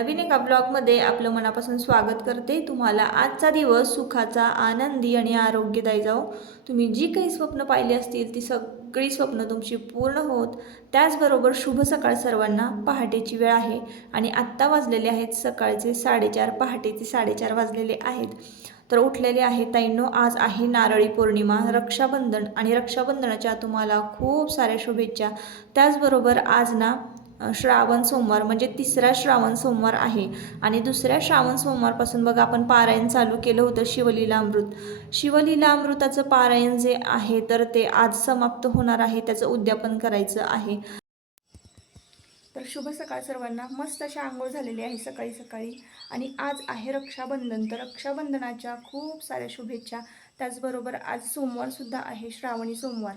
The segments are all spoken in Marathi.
नवीन एका ब्लॉगमध्ये आपलं मनापासून स्वागत करते. तुम्हाला आजचा दिवस सुखाचा आनंदी आणि आरोग्यदायी जाओ तुम्ही जी काही स्वप्न पाहिली असतील ती सगळी स्वप्न तुमची पूर्ण होत. त्याचबरोबर शुभ सकाळ सर्वांना पहाटेची वेळ आहे. आणि आत्ता वाजलेले आहेत सकाळचे साडेचार पहाटेचे साडेचार वाजलेले आहेत. तर उठलेले आहे ताईंनो आज आहे नारळी पौर्णिमा रक्षाबंधन. आणि रक्षाबंधनाच्या तुम्हाला खूप साऱ्या शुभेच्छा. त्याचबरोबर आज ना श्रावण सोमवार म्हणजे तिसरा श्रावण सोमवार आहे. आणि दुसऱ्या श्रावण सोमवारपासून बघा आपण पारायण चालू केलं होतं शिवलीला अमृत. शिवलीला अमृताचं पारायण जे आहे तर ते आज समाप्त होणार आहे त्याचं उद्यापन करायचं आहे. तर शुभ सकाळ सर्वांना. मस्त अशी आंघोळ झालेली आहे सकाळी सकाळी. आणि आज आहे रक्षाबंधन. तर रक्षाबंधनाच्या खूप साऱ्या शुभेच्छा. त्याचबरोबर आज सोमवारसुद्धा आहे श्रावणी सोमवार.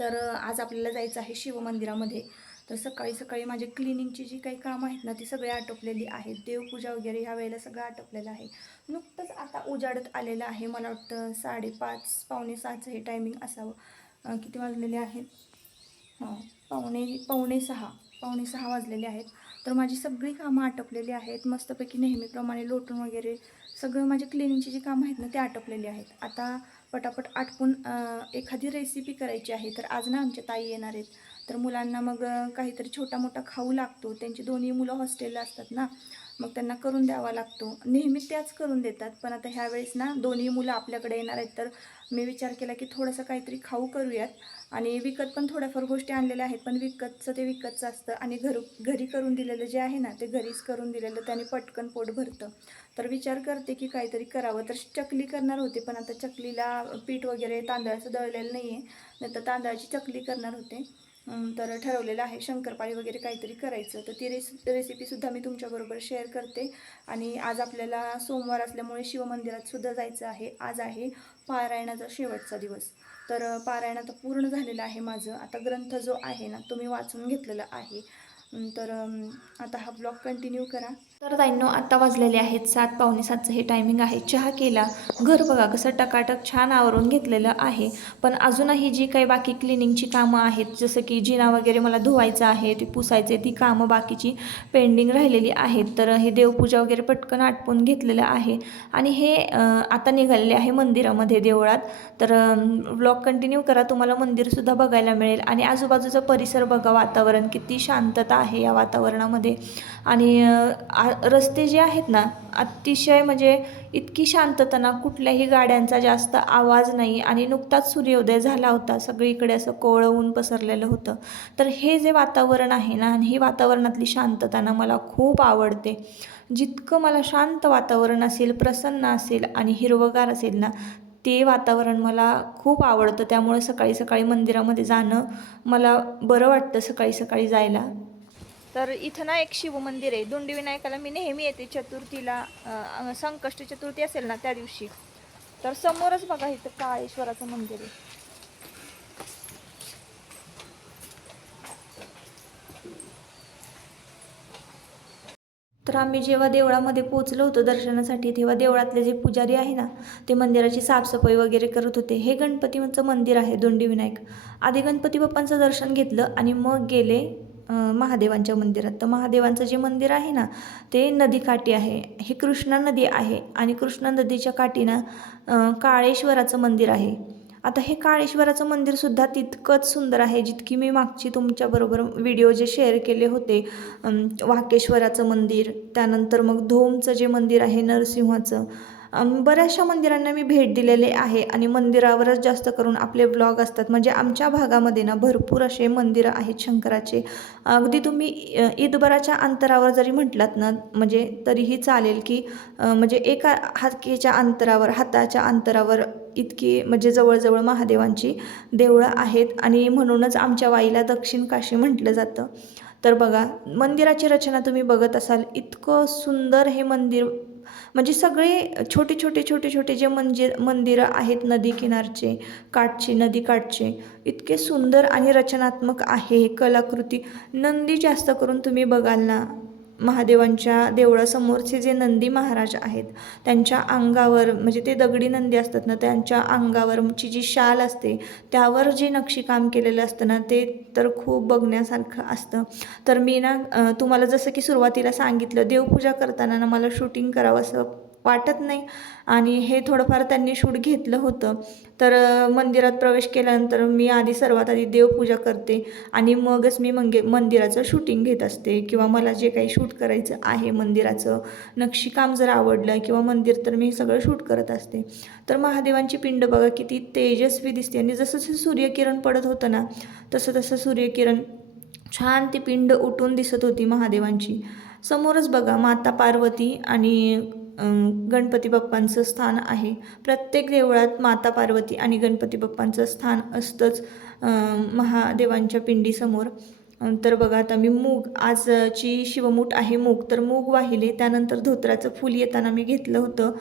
तर आज आपल्याला जायचं आहे शिवमंदिरामध्ये. तर सकाळी सकाळी माझे क्लिनिंगची जी काही कामं आहेत ना ती सगळी आटोपलेली आहेत. देवपूजा वगैरे ह्या वेळेला सगळं आटोपलेलं आहे. नुकतंच आता उजाडत आलेलं आहे मला वाटतं साडेपाच पावणे सहाचं हे टायमिंग असावं. किती वाजलेले आहेत? हां पावणे पावणे सहा पावणे सहा वाजलेले आहेत. तर माझी सगळी कामं आटोपलेली आहेत. मस्तपैकी नेहमीप्रमाणे लोटून वगैरे सगळं माझे क्लिनिंगचे जे कामं आहेत ना ते आटोपलेली आहेत. आता पटापट आटपून एखादी रेसिपी करायची आहे तर आज ना आमच्या ताई येणार आहेत. तर मुलांना मग काहीतरी छोटा मोठा खाऊ लागतो. त्यांची दोन्ही मुलं हॉस्टेलला असतात ना मग त्यांना करून द्यावा लागतो. नेहमी त्याच करून देतात पण आता ह्यावेळेस ना दोन्ही मुलं आपल्याकडे येणार आहेत. तर मी विचार केला की थोडंसं काहीतरी खाऊ करूयात. आणि विकत पण थोड्याफार गोष्टी आणलेल्या आहेत पण विकतचं ते विकतचं असतं आणि घर घरी करून दिलेलं जे आहे ना ते घरीच करून दिलेलं त्याने पटकन पोट भरतं. तर विचार करते की काहीतरी करावं. तर चकली करणार होते पण आता चकलीला पीठ वगैरे तांदळाचं दळलेलं नाही आहे नाही तर तांदळाची चकली करणार होते. तर ठरवलेलं आहे. शंकरपाळी वगैरे काहीतरी करायचं. तर ती रेसि रेसिपीसुद्धा मी तुमच्याबरोबर शेअर करते. आणि आज आपल्याला सोमवार असल्यामुळे शिवमंदिरातसुद्धा जायचं आहे. आज आहे पारायणाचा शेवटचा दिवस. तर पारायण आता पूर्ण झालेलं आहे माझं. आता ग्रंथ जो आहे ना तो मी वाचून घेतलेला आहे. तर आता हा ब्लॉग कंटिन्यू करा. तर ताईंनो आत्ता वाजलेले आहेत सात पावणे सातचं हे टायमिंग आहे. चहा केला. घर बघा कसं टकाटक छान आवरून घेतलेलं आहे. पण अजूनही जी काही बाकी क्लिनिंगची कामं आहेत जसं की जिना वगैरे मला धुवायचं आहे ती पुसायचे ती कामं बाकीची पेंडिंग राहिलेली आहेत. तर हे देवपूजा वगैरे पटकन आटपून घेतलेलं आहे. आणि हे आता निघालेले आहे मंदिरामध्ये देवळात. तर ब्लॉग कंटिन्यू करा. तुम्हाला मंदिरसुद्धा बघायला मिळेल. आणि आजूबाजूचा परिसर बघा वातावरण किती शांतता आहे या वातावरणामध्ये. आणि रस्ते जे आहेत ना अतिशय म्हणजे इतकी शांतता ना कुठल्याही गाड्यांचा जास्त आवाज नाही आणि नुकताच सूर्योदय झाला होता. सगळीकडे असं कोवळं ऊन पसरलेलं होतं. तर हे जे वातावरण आहे ना आणि ही वातावरणातली शांतता ना मला खूप आवडते. जितकं मला शांत वातावरण असेल प्रसन्न असेल आणि हिरवगार असेल ना ते वातावरण मला खूप आवडतं. त्यामुळे सकाळी सकाळी मंदिरामध्ये जाणं मला बरं वाटतं सकाळी सकाळी जायला. तर इथं ना एक शिवमंदिर आहे. दोंडी विनायकाला मी नेहमी येते. चतुर्थीला संकष्ट चतुर्थी असेल ना त्या दिवशी. तर समोरच बघा इथं काळेश्वराचं मंदिर आहे. तर आम्ही जेव्हा देवळामध्ये पोचलो होतो दर्शनासाठी तेव्हा देवळातले जे पुजारी आहे ना ते मंदिराची साफसफाई वगैरे करत होते. हे गणपतीचं मंदिर आहे दोंडी विनायक आधी गणपती बाप्पांचं दर्शन घेतलं आणि मग गेले महादेवांच्या मंदिरात. तर महादेवांचं जे मंदिर आहे ना ते नदीकाठी आहे. हे कृष्णा नदी आहे आणि कृष्णा नदीच्या काठीनं काळेश्वराचं मंदिर आहे. आता हे काळेश्वराचं मंदिरसुद्धा तितकंच सुंदर आहे जितकी मी मागची तुमच्याबरोबर व्हिडिओ जे शेअर केले होते वाकेश्वराचं मंदिर त्यानंतर मग धोमचं जे मंदिर आहे नरसिंहाचं बऱ्याचशा मंदिरांना मी भेट दिलेले आहे आणि मंदिरावरच जास्त करून आपले ब्लॉग असतात. म्हणजे आमच्या भागामध्ये ना भरपूर असे मंदिरं आहेत शंकराचे. अगदी तुम्ही ईदबराच्या ईदभराच्या अंतरावर जरी म्हटलात ना म्हणजे तरीही चालेल की म्हणजे एका हाकेच्या अंतरावर हाताच्या अंतरावर इतकी म्हणजे जवळजवळ महादेवांची देवळं आहेत. आणि म्हणूनच आमच्या वाईला दक्षिण काशी म्हटलं जातं. तर बघा मंदिराची रचना तुम्ही बघत असाल इतकं सुंदर हे मंदिर म्हणजे सगळे छोटे छोटे छोटे छोटे जे मंजिर मंदिरं आहेत नदीकिनारचे काठचे नदीकाठचे इतके सुंदर आणि रचनात्मक आहे हे कलाकृती. नंदी जास्त करून तुम्ही बघाल ना. महादेवांच्या देवळासमोरचे जे नंदी महाराज आहेत त्यांच्या अंगावर म्हणजे ते दगडी नंदी असतात ना त्यांच्या अंगावरची जी शाल असते त्यावर जे नक्षीकाम केलेलं असतं ना ते तर खूप बघण्यासारखं असतं. तर मी ना तुम्हाला जसं की सुरुवातीला सांगितलं देवपूजा करताना ना मला शूटिंग करावं असं वाटत नाही. आणि हे थोडंफार त्यांनी शूट घेतलं होतं. तर मंदिरात प्रवेश केल्यानंतर मी आधी सर्वात आधी देवपूजा करते. आणि मगच मी मंगे मंदिराचं शूटिंग घेत असते. किंवा मला जे काही शूट करायचं आहे मंदिराचं नक्षीकाम जर आवडलं किंवा मंदिर तर मी सगळं शूट करत असते. तर महादेवांची पिंड बघा किती तेजस्वी दिसते. आणि जसं जसं सूर्यकिरण पडत होतं ना तसं तसं सूर्यकिरण छान ती पिंड उठून दिसत होती महादेवांची. समोरच बघा माता पार्वती आणि गणपती बाप्पांचं स्थान आहे. प्रत्येक देवळात माता पार्वती आणि गणपती बाप्पांचं स्थान असतंच महादेवांच्या पिंडीसमोर. तर बघा आता मी मूग आजची शिवमूठ आहे मूग तर मूग वाहिले त्यानंतर धोत्राचं फूल येताना मी घेतलं होतं.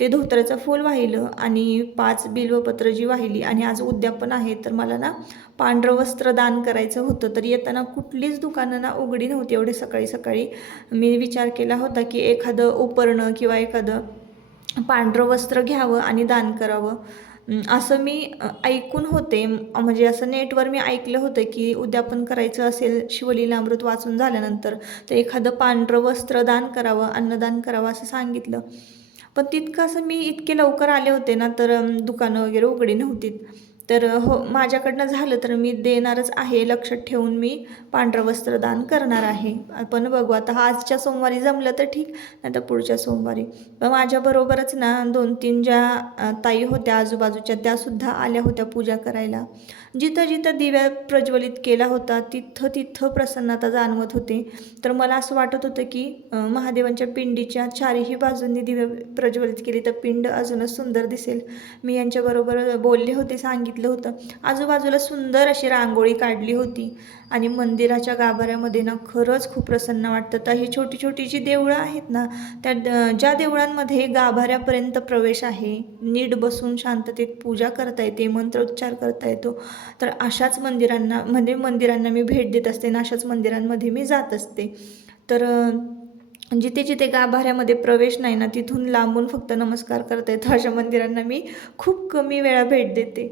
ते धोत्राचं फूल वाहिलं आणि पाच बिल्वपत्र जी वाहिली आणि आज उद्यापन आहे तर मला ना पांढरं वस्त्र दान करायचं होतं. तर येताना कुठलीच दुकानं ना उघडी नव्हती. एवढे सकाळी सकाळी मी विचार केला होता की एखादं उपरणं किंवा एखादं पांढरं वस्त्र घ्यावं आणि दान करावं. असं मी ऐकून होते. म्हणजे असं नेटवर मी ऐकलं होतं की उद्यापन करायचं असेल शिवलीलामृत वाचून झाल्यानंतर तर एखादं पांढरं वस्त्र दान करावं अन्नदान करावं असं सांगितलं. पण तितकं असं मी इतके लवकर आले होते ना तर दुकानं वगैरे उघडी नव्हती तर हो माझ्याकडनं झालं तर मी देणारच आहे लक्षात ठेवून मी पांढरं वस्त्र दान करणार आहे. आपण बघू आता आजच्या सोमवारी जमलं तर ठीक नाही तर पुढच्या सोमवारी. पण माझ्याबरोबरच ना दोन तीन ज्या ताई होत्या आजूबाजूच्या त्यासुद्धा आल्या होत्या पूजा करायला. जिथं जिथं दिव्या प्रज्वलित केला होता तिथं तिथं प्रसन्नता जाणवत होते. तर मला असं वाटत होतं की महादेवांच्या पिंडीच्या चारही बाजूंनी दिव्या प्रज्वलित केली तर पिंड अजूनच सुंदर दिसेल. मी यांच्याबरोबर बोलले होते सांगितलं होतं. आजूबाजूला सुंदर अशी रांगोळी काढली होती. आणि मंदिराच्या गाभाऱ्यामध्ये ना खरंच खूप प्रसन्न वाटतं. तर ही छोटी छोटी जी देवळं आहेत ना त्या ज्या देवळांमध्ये गाभाऱ्यापर्यंत प्रवेश आहे नीट बसून शांततेत पूजा करता येते मंत्रोच्चार करता येतो तर अशाच मंदिरांना म्हणजे मंदिरांना मी भेट देत असते आणि अशाच मंदिरांमध्ये मी जात असते. तर जिथे जिथे गाभाऱ्यामध्ये प्रवेश नाही ना तिथून लांबून फक्त नमस्कार करता येतो अशा मंदिरांना मी खूप कमी वेळा भेट देते.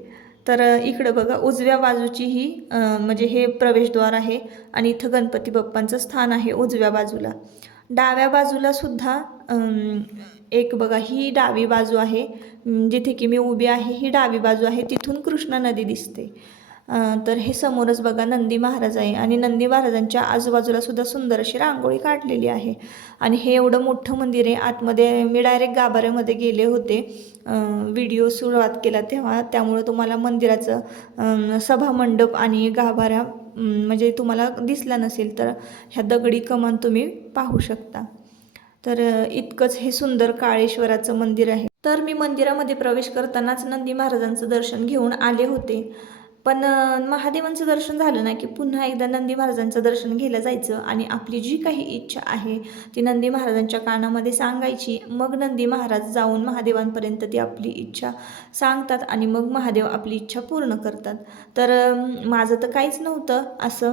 तर इकडं बघा उजव्या बाजूची ही म्हणजे हे प्रवेशद्वार आहे आणि इथं गणपती बाप्पांचं स्थान आहे उजव्या बाजूला. डाव्या बाजूला सुद्धा एक बघा ही डावी बाजू आहे. जिथे की मी उभी आहे ही डावी बाजू आहे. तिथून कृष्णा नदी दिसते. तर हे समोरच बघा नंदी महाराज आहे. आणि नंदी महाराजांच्या आजूबाजूला सुद्धा सुंदर अशी रांगोळी काढलेली आहे. आणि हे एवढं मोठं मंदिर आहे. आतमध्ये मी डायरेक्ट गाभाऱ्यामध्ये गेले होते. व्हिडिओ सुरुवात केला तेव्हा. त्यामुळं तुम्हाला मंदिराचं सभामंडप आणि गाभाऱ्या म्हणजे तुम्हाला दिसला नसेल तर ह्या दगडी कमान तुम्ही पाहू शकता. तर इतकंच हे सुंदर काळेश्वराचं मंदिर आहे. तर मी मंदिरामध्ये प्रवेश करतानाच नंदी महाराजांचं दर्शन घेऊन आले होते. पण महादेवांचं दर्शन झालं ना की पुन्हा एकदा नंदी महाराजांचं दर्शन घ्यायला जायचं आणि आपली जी काही इच्छा आहे ती नंदी महाराजांच्या कानामध्ये सांगायची. मग नंदी महाराज जाऊन महादेवांपर्यंत ती आपली इच्छा सांगतात आणि मग महादेव आपली इच्छा पूर्ण करतात. तर माझं तर काहीच नव्हतं असं.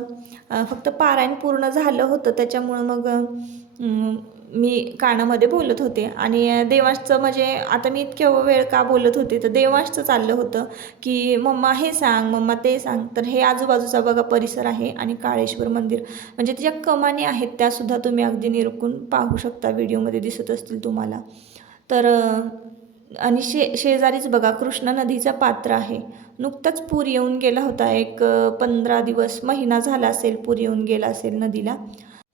फक्त पारायण पूर्ण झालं होतं. त्याच्यामुळं मग मी कानामध्ये बोलत होते आणि देवांशचं म्हणजे आता मी इतक्या वेळ का बोलत होते? तर देवांशचं चाललं होतं की मम्मा हे सांग मम्मा ते सांग. तर हे आजूबाजूचा बघा परिसर आहे आणि काळेश्वर मंदिर. म्हणजे ज्या कमानी आहेत त्यासुद्धा तुम्ही अगदी निरकून पाहू शकता. व्हिडिओमध्ये दिसत असतील तुम्हाला. तर आणि शे शेजारीच बघा कृष्णा नदीचा पात्र आहे. नुकताच पूर येऊन गेला होता. एक पंधरा दिवस महिना झाला असेल पूर येऊन गेला असेल नदीला.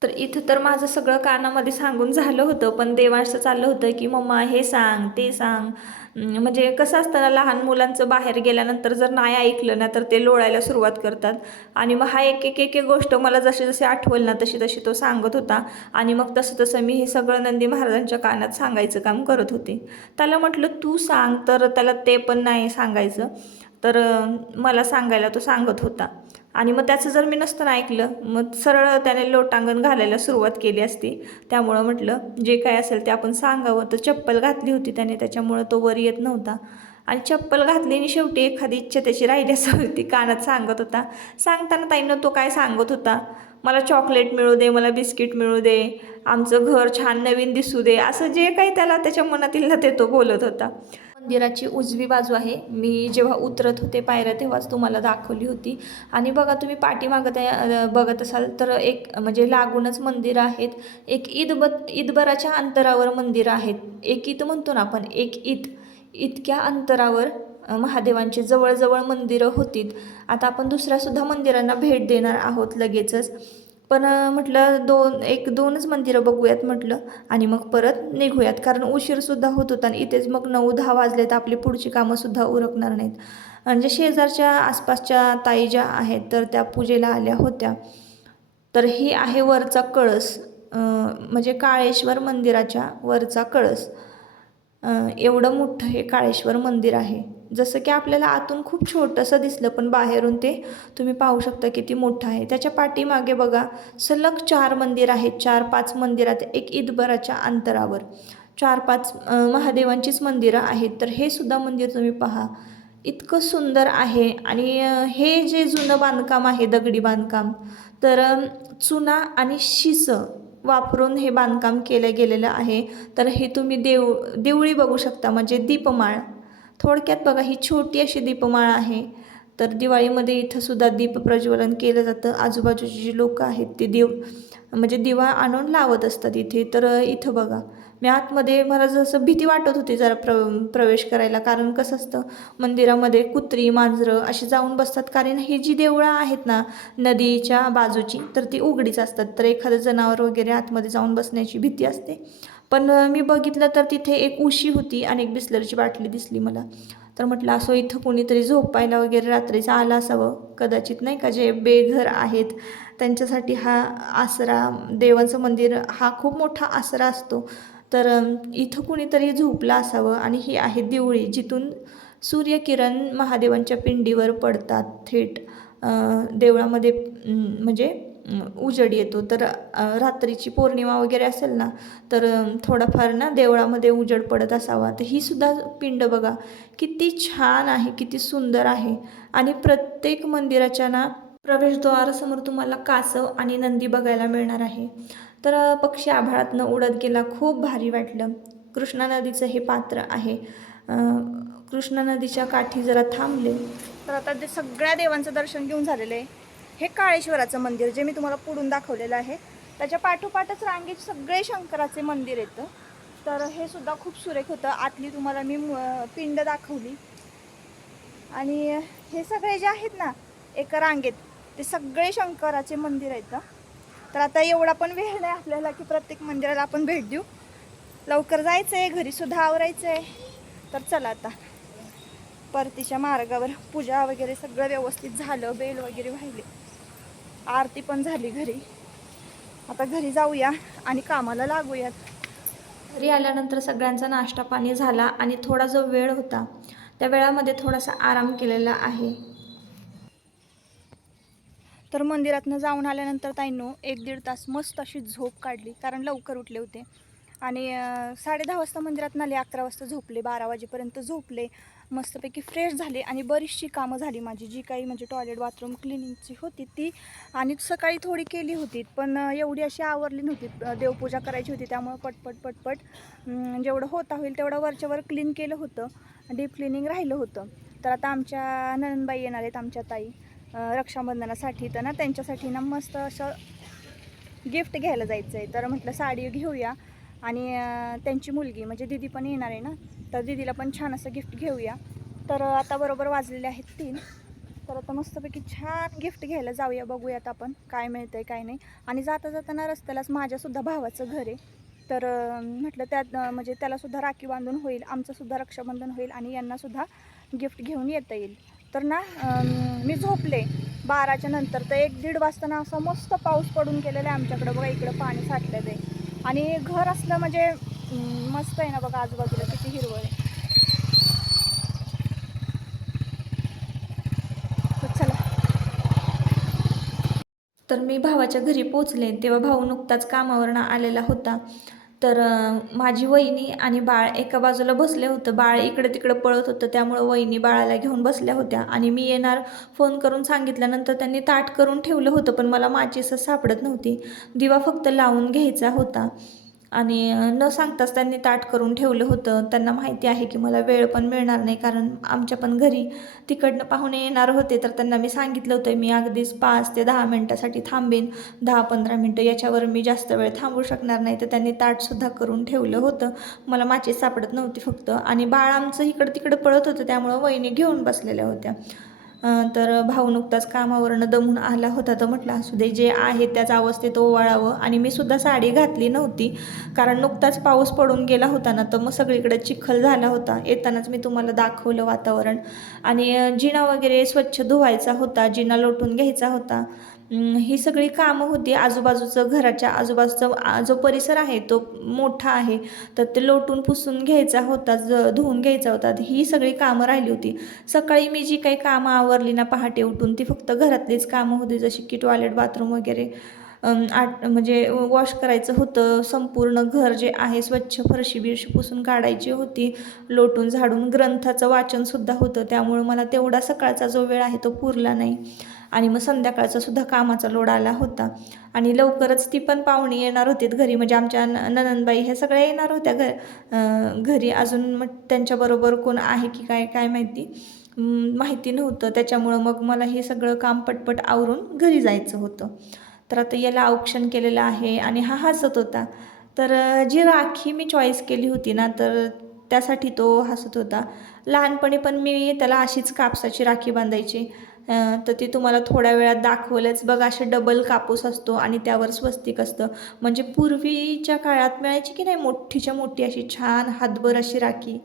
तर इथं तर माझं सगळं कानामध्ये सांगून झालं होतं पण देवांचं चाललं होतं की मम्मा हे सांग ते सांग. म्हणजे कसं असतं ना लहान मुलांचं बाहेर गेल्यानंतर जर नाही ऐकलं ना तर ते लोळायला सुरुवात करतात. आणि मग हा एक एक एक एक गोष्ट मला जशी जशी आठवल ना तशी तशी तो सांगत होता. आणि मग तसं तसं मी हे सगळं नंदी महाराजांच्या कानात सांगायचं काम करत होते. त्याला म्हटलं तू सांग. तर त्याला ते पण नाही सांगायचं. तर मला सांगायला तो सांगत होता. आणि मग त्याचं जर मी नसतं ऐकलं मग सरळ त्याने लोटांगण घालायला सुरुवात केली असती. त्यामुळं म्हटलं जे काय असेल ते आपण सांगावं. तर चप्पल घातली होती त्याने त्याच्यामुळं तो वर येत नव्हता. आणि चप्पल घातली आणि शेवटी एखादी इच्छा त्याची राहिली असं होती कानात सांगत होता. सांगताना ताईनं तो काय सांगत होता? मला चॉकलेट मिळू दे मला बिस्किट मिळू दे आमचं घर छान नवीन दिसू दे. असं जे काही त्याला त्याच्या मनातील ना ते तो बोलत होता. मंदिराची उजवी बाजू आहे. मी जेव्हा उतरत होते पायऱ्या तेव्हाच तुम्हाला दाखवली होती. आणि बघा तुम्ही पाठीमागं त्या बघत असाल तर एक म्हणजे लागूनच मंदिरं आहेत. एक ईदब ईदभराच्या अंतरावर मंदिरं आहेत. एक ईद म्हणतो ना आपण एक ईद. इतक्या अंतरावर महादेवांचे महादेवांची जवळजवळ मंदिरं होतीत. आता आपण दुसऱ्यासुद्धा मंदिरांना भेट देणार आहोत लगेचच. पण म्हटलं दोन एक दोनच मंदिरं बघूयात म्हटलं आणि मग परत निघूयात. कारण उशीरसुद्धा होत होता आणि इथेच मग नऊ दहा वाजले तर आपली पुढची कामंसुद्धा उरकणार नाहीत. म्हणजे शेजारच्या आसपासच्या ताई ज्या आहेत तर त्या पूजेला आल्या होत्या. तर ही आहे वरचा कळस. म्हणजे काळेश्वर मंदिराच्या वरचा कळस. एवढं मोठं हे काळेश्वर मंदिर आहे. जसं की आपल्याला आतून खूप छोटंसं दिसलं पण बाहेरून ते तुम्ही पाहू शकता किती मोठं आहे. त्याच्या पाठीमागे बघा सलग चार मंदिर आहेत चार पाच मंदिरात एक ईदभराच्या अंतरावर. चार पाच महादेवांचीच मंदिरं आहेत. तर हे सुद्धा मंदिर तुम्ही पहा. इतकं सुंदर आहे आणि हे जे जुनं बांधकाम आहे दगडी बांधकाम तर चुना आणि शिसं वापरून हे बांधकाम केलं गेलेलं आहे. तर हे तुम्ही देव देवळी बघू शकता म्हणजे दीपमाळ. थोडक्यात बघा ही छोटी अशी दीपमाळ आहे. तर दिवाळीमध्ये इथंसुद्धा दीप प्रज्वलन केलं जातं. आजूबाजूची जी लोकं आहेत ते देव म्हणजे दिवा आणून लावत असतात इथे. तर इथं बघा मी आतमध्ये मला जसं भीती वाटत होती जरा प्र प्रवेश करायला. कारण कसं असतं मंदिरामध्ये कुत्री मांजरं अशी जाऊन बसतात. कारण ही जी देवळं आहेत ना नदीच्या बाजूची तर ती उघडीच असतात. तर एखादं जनावर वगैरे आतमध्ये जाऊन बसण्याची भीती असते. पण मी बघितलं तर तिथे एक उशी होती आणि एक बिस्लरची बाटली दिसली मला. तर म्हटलं असं इथं कोणीतरी झोपायला वगैरे रात्रीचं आलं असावं. कदाचित नाही का जे बेघर आहेत त्यांच्यासाठी हा आसरा देवांचं मंदिर हा खूप मोठा आसरा असतो. तर इथं कुणीतरी झोपलं असावं आणि ही आहे देवळी जिथून सूर्यकिरण महादेवांच्या पिंडीवर पडतात. थेट देवळामध्ये म्हणजे उजड येतो. तर रात्रीची पौर्णिमा वगैरे असेल ना तर थोडाफार ना देवळामध्ये उजड पडत असावा. तर ही सुद्धा पिंड बघा किती छान आहे किती सुंदर आहे. आणि प्रत्येक मंदिराच्या ना प्रवेशद्वारासमोर तुम्हाला कासव आणि नंदी बघायला मिळणार आहे. तर पक्षी आभाळातनं उडत गेला खूप भारी वाटलं. कृष्णा नदीचं हे पात्र आहे. कृष्णा नदीच्या काठी जरा थांबले. तर आता ते सगळ्या देवांचं दर्शन घेऊन झालेलं आहे हे काळेश्वराचं मंदिर जे मी तुम्हाला पुढून दाखवलेलं आहे त्याच्या पाठोपाठच रांगेत सगळे शंकराचे मंदिर येतं तर हे सुद्धा खूप सुरेख होतं. आतली तुम्हाला मी पिंड दाखवली. आणि हे सगळे जे आहेत ना एका रांगेत ते सगळे शंकराचे मंदिर आहेत. तर आता एवढा पण वेळ नाही आपल्याला की प्रत्येक मंदिराला आपण भेट देऊ. लवकर जायचं आहे घरी सुद्धा आवरायचं आहे तर चला आता. परतीच्या मार्गावर पूजा वगैरे सगळं व्यवस्थित झालं बेल वगैरे वाहिले. आरती पण झाली घरी. आता घरी जाऊया आणि कामाला लागूयात. घरी आल्यानंतर सगळ्यांचा नाश्ता पाणी झाला आणि थोडा जो वेळ होता त्या वेळामध्ये थोडासा आराम केलेला आहे. तर मंदिरातनं जाऊन आल्यानंतर ताईंनो एक दीड तास मस्त अशी झोप काढली कारण लवकर उठले होते. आणि साडे दहा वाजता मंदिरात आले अकरा वाजता झोपले बारा वाजेपर्यंत झोपले मस्तपैकी फ्रेश झाले आणि बरीचशी कामं झाली माझी. जी काही म्हणजे टॉयलेट बाथरूम क्लिनिंगची होती ती आणि सकाळी थोडी केली होती पण एवढी अशी आवरली नव्हती. देवपूजा करायची होती त्यामुळं पटपट पटपट जेवढं होता होईल तेवढं वरच्यावर क्लीन केलं होतं. डीप क्लिनिंग राहिलं होतं. तर आता आमच्या ननंदबाई येणार आहेत आमच्या ताई. रक्षाबंधनासाठी तर ना त्यांच्यासाठी ना मस्त असं गिफ्ट घ्यायला जायचं आहे तर म्हटलं साडी घेऊया आणि त्यांची मुलगी म्हणजे दिदी पण येणार आहे ना तर दिदीला पण छान असं गिफ्ट घेऊया. तर आता बरोबर वाजलेले आहेत तीन. तर आता मस्तपैकी छान गिफ्ट घ्यायला जाऊया बघूयात आपण काय मिळतं आहे काय नाही. आणि जाता जाताना रस्त्यालाच माझ्यासुद्धा भावाचं घर आहे. तर म्हटलं त्यात म्हणजे त्यालासुद्धा राखी बांधून होईल आमचंसुद्धा रक्षाबंधन होईल आणि यांनासुद्धा गिफ्ट घेऊन येता येईल. तर ना मी झोपले. बाराच्या नंतर तर एक दीड वाजता ना असा मस्त पाऊस पडून गेलेला आहे आमच्याकडं. बघा इकडं पाणी साठलं ते. आणि घर असलं म्हणजे मस्त आहे ना बघा आजूबाजूला किती हिरवळ आहे. तर तर मी भावाच्या घरी पोचले तेव्हा भाऊ नुकताच कामावरनं आलेला होता. तर माझी वहिनी आणि बाळ एका बाजूला बसले होतं. बाळ इकडं तिकडं पळत होतं त्यामुळं वहिनी बाळाला घेऊन बसल्या होत्या. आणि मी येणार फोन करून सांगितल्यानंतर त्यांनी ताट करून ठेवलं होतं पण मला माचीसच सापडत नव्हती. दिवा फक्त लावून घ्यायचा होता. आणि न सांगताच त्यांनी ताट करून ठेवलं होतं. त्यांना माहिती आहे की मला वेळ पण मिळणार नाही कारण आमच्या पण घरी तिकडनं पाहुणे येणार होते. तर त्यांना मी सांगितलं होतं मी अगदीच पाच ते दहा मिनटासाठी थांबेन. दहा पंधरा मिनटं याच्यावर मी जास्त वेळ थांबू शकणार नाही. तर त्यांनी ताटसुद्धा करून ठेवलं होतं. मला माची सापडत नव्हती फक्त. आणि बाळ आमचं इकडं तिकडं पळत होतं त्यामुळं वहिनी घेऊन बसलेल्या होत्या. तर भाऊ नुकताच कामावरनं दमून आला होता तर म्हटलं असू दे जे आहे त्याच अवस्थेत ओवाळावं आणि मी सुद्धा साडी घातली नव्हती कारण नुकताच पाऊस पडून गेला होता ना तर मग सगळीकडे चिखल झाला होता. येतानाच मी तुम्हाला दाखवलं वातावरण. आणि जिना वगैरे स्वच्छ धुवायचा होता जिना लोटून घ्यायचा होता. ही सगळी कामं होती. आजूबाजूचं घराच्या आजूबाजूचा जो परिसर आहे तो मोठा आहे. तर ते लोटून पुसून घ्यायचा होता ज धुवून घ्यायचा होता. ही सगळी कामं राहिली होती. सकाळी मी जी काही कामं आवरली ना पहाटे उठून ती फक्त घरातलीच कामं होती. जशी की टॉयलेट बाथरूम वगैरे आट म्हणजे वॉश करायचं होतं. संपूर्ण घर जे आहे स्वच्छ फरशी बिरशी पुसून काढायची होती. लोटून झाडून ग्रंथाचं वाचनसुद्धा होतं. त्यामुळं मला तेवढा सकाळचा जो वेळ आहे तो पुरला नाही. आणि मग संध्याकाळचा सुद्धा कामाचा लोड आला होता. आणि लवकरच ती पण पाहुणी येणार होती घरी. म्हणजे आमच्या न ननंदबाई ह्या सगळ्या येणार होत्या घर घरी. अजून मग त्यांच्याबरोबर कोण आहे की काय काय माहिती माहिती नव्हतं. त्याच्यामुळं मग मला हे सगळं काम पटपट आवरून घरी जायचं होतं. तर आता याला औक्षण केलेलं आहे आणि हा हसत होता. तर जी राखी मी चॉईस केली होती ना तर त्यासाठी तो हसत होता. लहानपणी पण मी त्याला अशीच कापसाची राखी बांधायची. तर ती तुम्हाला थोड्या वेळात दाखवलंच. बघ असे डबल कापूस असतो आणि त्यावर स्वस्तिक असतं. म्हणजे पूर्वीच्या काळात मिळायची की नाही मोठीच्या मोठी अशी छान हातभर अशी राखी?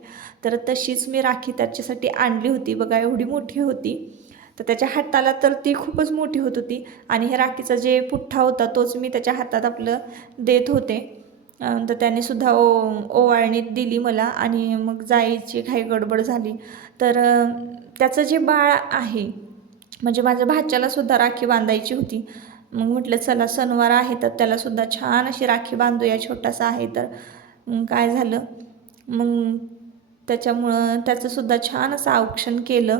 तर तशीच मी राखी त्याच्यासाठी आणली होती. बघा एवढी मोठी होती. तर त्याच्या हाताला तर ती खूपच मोठी होत होती. आणि हे राखीचा जे पुठ्ठा होता तोच मी त्याच्या हातात आपलं देत होते. तर त्याने सुद्धा ओ ओवाळणीत दिली मला आणि मग जायची काही गडबड झाली. तर त्याचं जे बाळ आहे म्हणजे माझ्या भाच्याला सुद्धा राखी बांधायची होती. मग म्हटलं चला सणवार आहे तर त्याला सुद्धा छान अशी राखी बांधूया छोटासा आहे तर. मग काय झालं? मग त्याच्यामुळं त्याचंसुद्धा छान असं औक्षण केलं.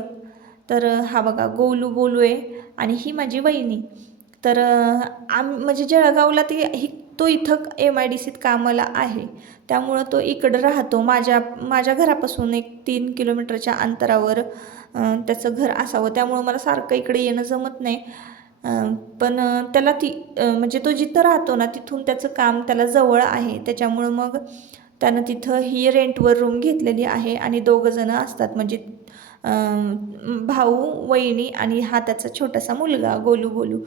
तर हा बघा गोलू बोलू आहे आणि ही माझी वहिनी. तर आम म्हणजे जळगावला ती ही तो इथं एम आय डी सीत कामाला आहे. त्यामुळं तो इकडं राहतो. माझ्या माझ्या घरापासून एक तीन किलोमीटरच्या अंतरावर त्याचं घर असावं. त्यामुळं मला सारखं इकडे येणं जमत नाही. पण त्याला ती म्हणजे तो जिथं राहतो ना तिथून त्याचं काम त्याला जवळ आहे. त्याच्यामुळं मग त्यानं तिथं ही रेंटवर रूम घेतलेली आहे आणि दोघंजणं असतात. म्हणजे भाऊ वहिनी आणि हा त्याचा छोटासा मुलगा गोलू गोलू.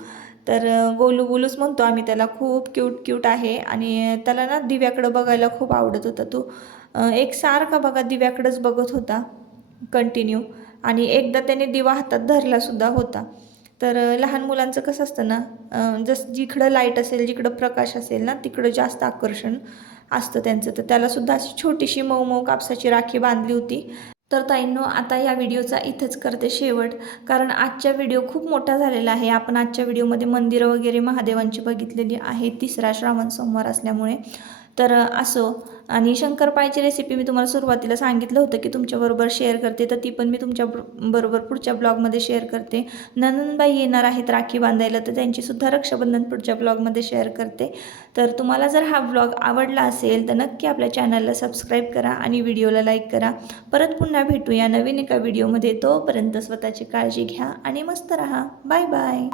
तर गोलू गोलूच म्हणतो आम्ही त्याला खूप क्यूट क्यूट आहे. आणि त्याला ना दिव्याकडं बघायला खूप आवडत होता. तो एक सारखा बघा दिव्याकडंच बघत होता कंटिन्यू आणि एकदा त्याने दिवा हातात धरलासुद्धा होता. तर लहान मुलांचं कसं असतं ना जस जिकडं लाइट असेल जिकडं प्रकाश असेल ना तिकडं जास्त आकर्षण असतं त्यांचं. तर त्यालासुद्धा अशी छोटीशी मऊ मऊ कापसाची राखी बांधली होती. तर ताईंनो आता या व्हिडिओचा इथंच करते शेवट. कारण आजचा व्हिडिओ खूप मोठा झालेला आहे. आपण आजच्या व्हिडिओमध्ये मंदिरं वगैरे महादेवांची बघितलेली आहे. तिसरा श्रावण सोमवार असल्यामुळे. तर असो. आणि शंकरपाळीची रेसिपी मी तुम्हाला सुरुवातीला सांगितलं होतं की तुमच्याबरोबर शेअर करते. तर ती पण मी तुमच्या बरोबर पुढच्या ब्लॉगमध्ये शेअर करते. नंदनबाई येणार आहेत राखी बांधायला तर त्यांचीसुद्धा रक्षाबंधन पुढच्या ब्लॉगमध्ये शेअर करते. तर तुम्हाला जर हा ब्लॉग आवडला असेल तर नक्की आपल्या चॅनलला सबस्क्राईब करा आणि व्हिडिओला लाईक करा. परत पुन्हा भेटूया नवीन एका व्हिडिओमध्ये तोपर्यंत स्वतःची काळजी घ्या आणि मस्त राहा. Bye bye